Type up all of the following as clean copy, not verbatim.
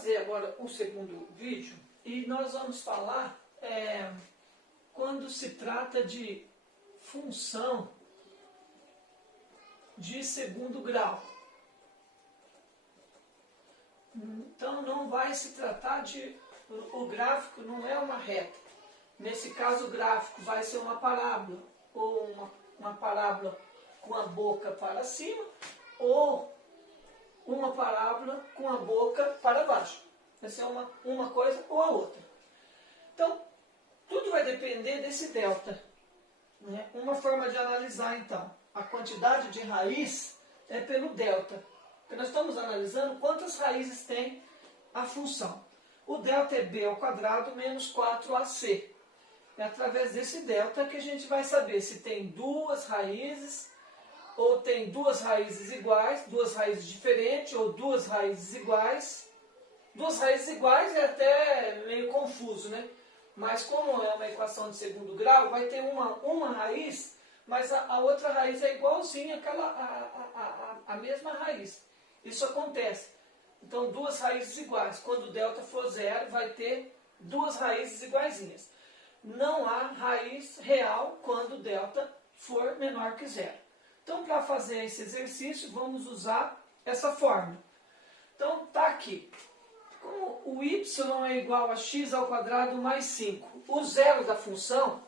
fazer agora o segundo vídeo e nós vamos falar quando se trata de função de segundo grau. Então não vai se tratar de... O gráfico não é uma reta. Nesse caso o gráfico vai ser uma parábola, ou uma parábola com a boca para cima, ou uma parábola com a boca para baixo. Vai ser uma coisa ou a outra. Então, tudo vai depender desse delta. Né? Uma forma de analisar, então, a quantidade de raiz é pelo delta. Porque nós estamos analisando quantas raízes tem a função. O delta é b ao quadrado menos 4ac. É através desse delta que a gente vai saber se tem duas raízes, ou tem duas raízes iguais, duas raízes diferentes, ou duas raízes iguais. Duas raízes iguais é até meio confuso, né? Mas como é uma equação de segundo grau, vai ter uma raiz, mas a outra raiz é igualzinha à mesma raiz. Isso acontece. Então, duas raízes iguais. Quando o delta for zero, vai ter duas raízes iguaizinhas. Não há raiz real quando o delta for menor que zero. Então, para fazer esse exercício, vamos usar essa fórmula. Então, está aqui. Como o y é igual a x ao quadrado mais 5, o zero da função,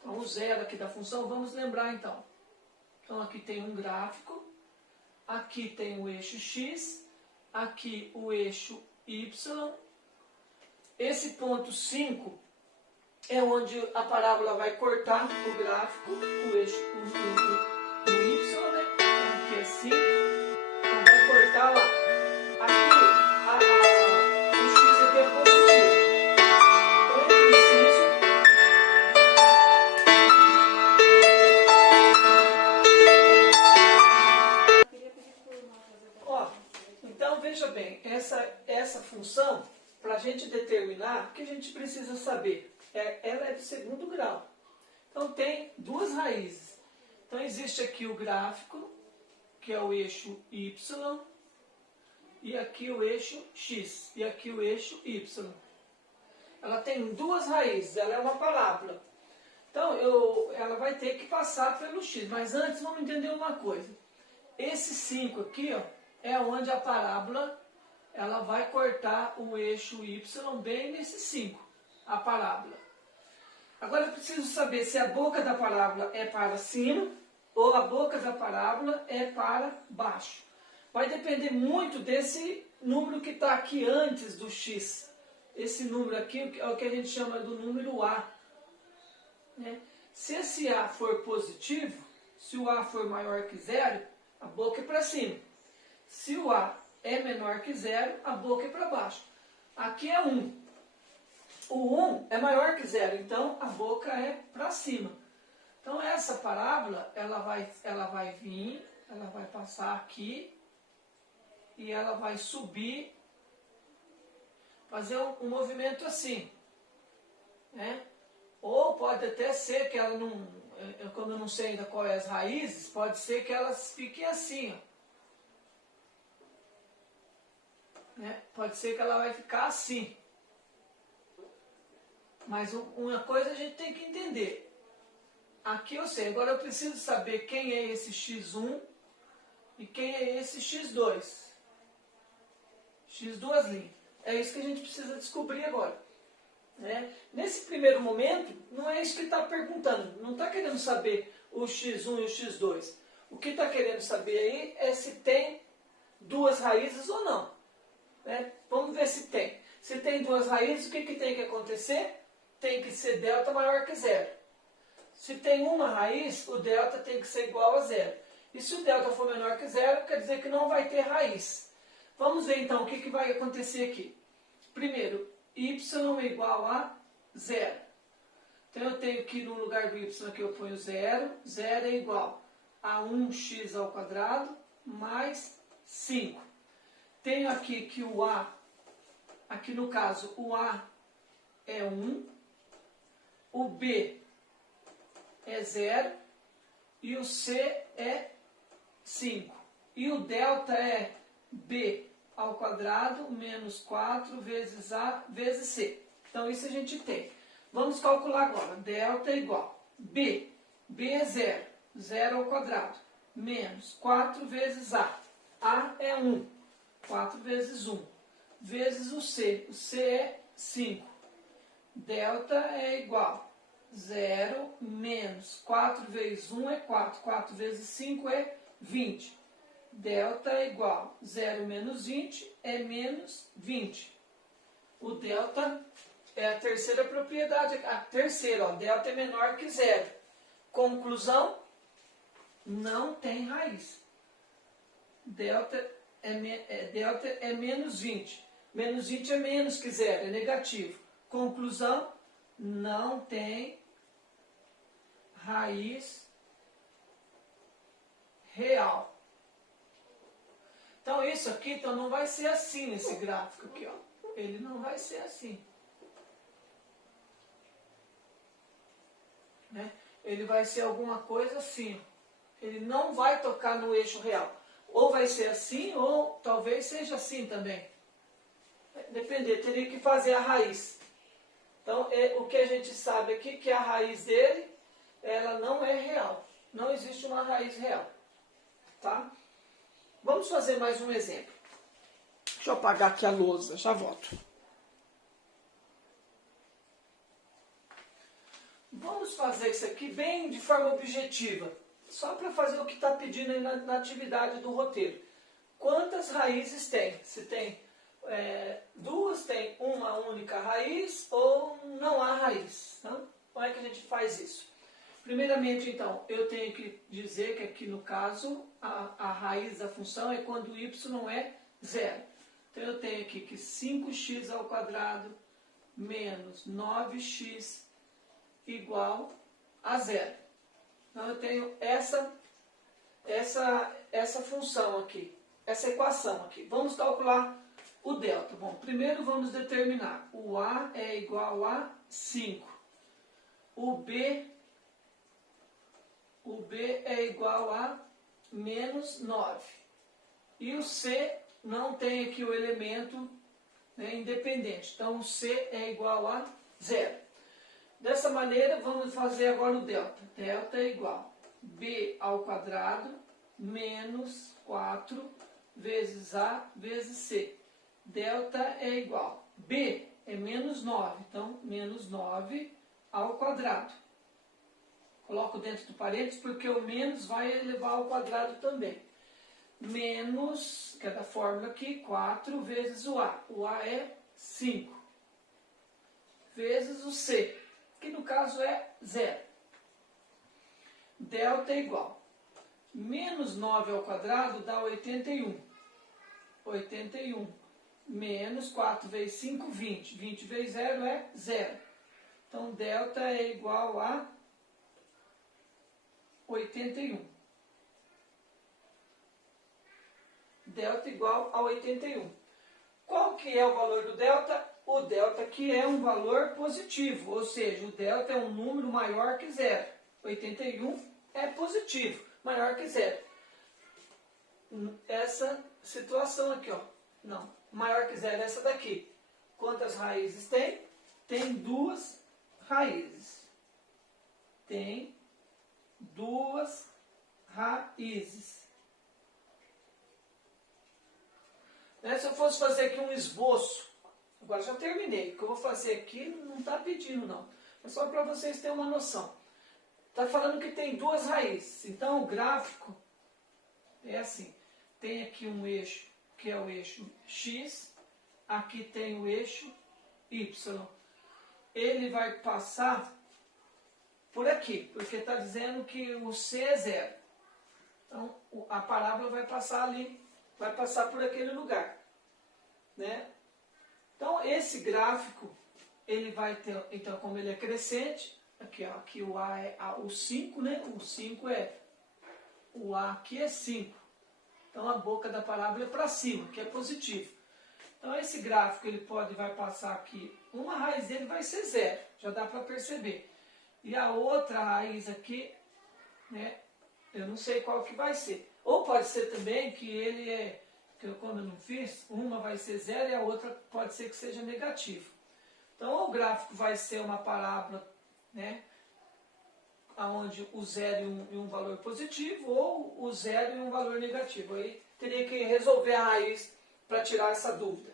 então o zero aqui da função, vamos lembrar então. Então, aqui tem um gráfico, aqui tem o eixo x, aqui o eixo y. Esse ponto 5 é onde a parábola vai cortar o gráfico, o eixo, o y, né? Então, aqui é 5, então vai cortar lá. Aqui, o x aqui é positivo. Então eu preciso... Ó, então veja bem, essa função, para a gente determinar, o que a gente precisa saber? Ela é de segundo grau. Então tem duas raízes. Então existe aqui o gráfico, que é o eixo y, e aqui o eixo x, e aqui o eixo y. Ela tem duas raízes, ela é uma parábola. Então ela vai ter que passar pelo x. Mas antes vamos entender uma coisa. Esse 5 aqui, ó, é onde a parábola ela vai cortar o eixo y bem nesse 5, a parábola. Agora eu preciso saber se a boca da parábola é para cima ou a boca da parábola é para baixo. Vai depender muito desse número que está aqui antes do x. Esse número aqui é o que a gente chama do número A. Né? Se esse A for positivo, se o A for maior que zero, a boca é para cima. Se o A é menor que zero, a boca é para baixo. Aqui é 1. O 1 é maior que zero, então a boca é para cima. Então essa parábola, ela vai vir, ela vai passar aqui, e ela vai subir, fazer um movimento assim. Né? Ou pode até ser que ela não, como eu não sei ainda qual é as raízes, pode ser que elas fiquem assim, ó. Né? Pode ser que ela vai ficar assim. Mas uma coisa a gente tem que entender. Aqui eu sei, agora eu preciso saber quem é esse x1 e quem é esse x2. X2 linhas. É isso que a gente precisa descobrir agora. Né? Nesse primeiro momento, não é isso que está perguntando. Não está querendo saber o x1 e o x2. O que está querendo saber aí é se tem duas raízes ou não. Né? Vamos ver se tem. Se tem duas raízes, o que tem que acontecer? Tem que ser delta maior que zero. Se tem uma raiz, o delta tem que ser igual a zero. E se o delta for menor que zero, quer dizer que não vai ter raiz. Vamos ver então o que vai acontecer aqui. Primeiro, y é igual a zero. Então eu tenho que no lugar do y aqui eu ponho zero. Zero é igual a 1x ao quadrado mais 5. Tenho aqui que o a, aqui no caso o a é 1. O b é 0 e o c é 5. E o delta é b ao quadrado menos 4 vezes A vezes C. Então, isso a gente tem. Vamos calcular agora. Delta é igual B. B é 0. 0 ao quadrado. Menos 4 vezes A. A é 1. 4 vezes 1. Vezes o C. O C é 5. Delta é igual 0 menos 4 vezes 1 é 4. 4 vezes 5 é 20. Delta é igual 0 menos 20 é menos 20. O delta é a terceira propriedade. A terceira, ó, delta é menor que 0. Conclusão, não tem raiz. Delta é menos 20. Menos 20 é menos que 0, é negativo. Conclusão, não tem raiz real. Então, isso aqui então, não vai ser assim, esse gráfico aqui. Ó. Ele não vai ser assim. Né? Ele vai ser alguma coisa assim. Ele não vai tocar no eixo real. Ou vai ser assim, ou talvez seja assim também. Depender, teria que fazer a raiz. Então, o que a gente sabe aqui, que a raiz dele, ela não é real. Não existe uma raiz real. Tá? Vamos fazer mais um exemplo. Deixa eu apagar aqui a lousa, já volto. Vamos fazer isso aqui bem de forma objetiva. Só para fazer o que está pedindo aí na atividade do roteiro. Quantas raízes tem? Se tem duas, tem uma única raiz ou não há raiz? Então, como é que a gente faz isso? Primeiramente, então, eu tenho que dizer que aqui no caso, a raiz da função é quando y é 0. Então, eu tenho aqui que 5x ao quadrado menos 9x igual a 0. Então, eu tenho essa função aqui, essa equação aqui. Vamos calcular o delta. Bom, primeiro vamos determinar. O A é igual a 5. O B é igual a menos 9. E o C não tem aqui o elemento, né, independente. Então, o C é igual a 0. Dessa maneira, vamos fazer agora o delta. Delta é igual a B ao quadrado menos 4 vezes A vezes C. Delta é igual. B é menos 9. Então, menos 9 ao quadrado. Coloco dentro do parênteses porque o menos vai elevar ao quadrado também. Menos, que é da fórmula aqui, 4 vezes o A. O A é 5. Vezes o C, que no caso é 0. Delta é igual. Menos 9 ao quadrado dá 81. 81. Menos 4 vezes 5, 20. 20 vezes 0 é 0. Então, delta é igual a 81. Delta igual a 81. Qual que é o valor do delta? O delta aqui é um valor positivo, ou seja, o delta é um número maior que 0. 81 é positivo, maior que 0. Essa situação aqui, ó. Não, maior que 0 é essa daqui. Quantas raízes tem? Tem duas raízes. Tem duas raízes. Né? Se eu fosse fazer aqui um esboço, agora já terminei, o que eu vou fazer aqui não está pedindo não, é só para vocês terem uma noção. Está falando que tem duas raízes, então o gráfico é assim, tem aqui um eixo que é o eixo X, aqui tem o eixo Y. Ele vai passar por aqui, porque está dizendo que o C é 0. Então, a parábola vai passar ali, vai passar por aquele lugar. Né? Então, esse gráfico, ele vai ter, então, como ele é crescente, aqui, ó, aqui o A é o 5, né? O 5 é, o A aqui é 5. Então, a boca da parábola é para cima, que é positivo. Então, esse gráfico, ele vai passar aqui, uma raiz dele vai ser 0, já dá para perceber. E a outra raiz aqui, né, eu não sei qual que vai ser. Ou pode ser também que ele que como eu não fiz, uma vai ser zero e a outra pode ser que seja negativa. Então, ou o gráfico vai ser uma parábola, né, onde o zero e um valor positivo, ou o zero e um valor negativo. Aí teria que resolver a raiz para tirar essa dúvida.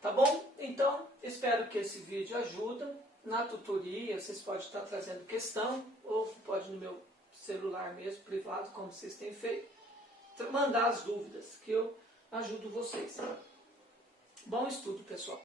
Tá bom? Então, espero que esse vídeo ajude. Na tutoria, vocês podem estar trazendo questão, ou pode no meu celular mesmo, privado, como vocês têm feito, mandar as dúvidas, que eu ajudo vocês. Bom estudo, pessoal.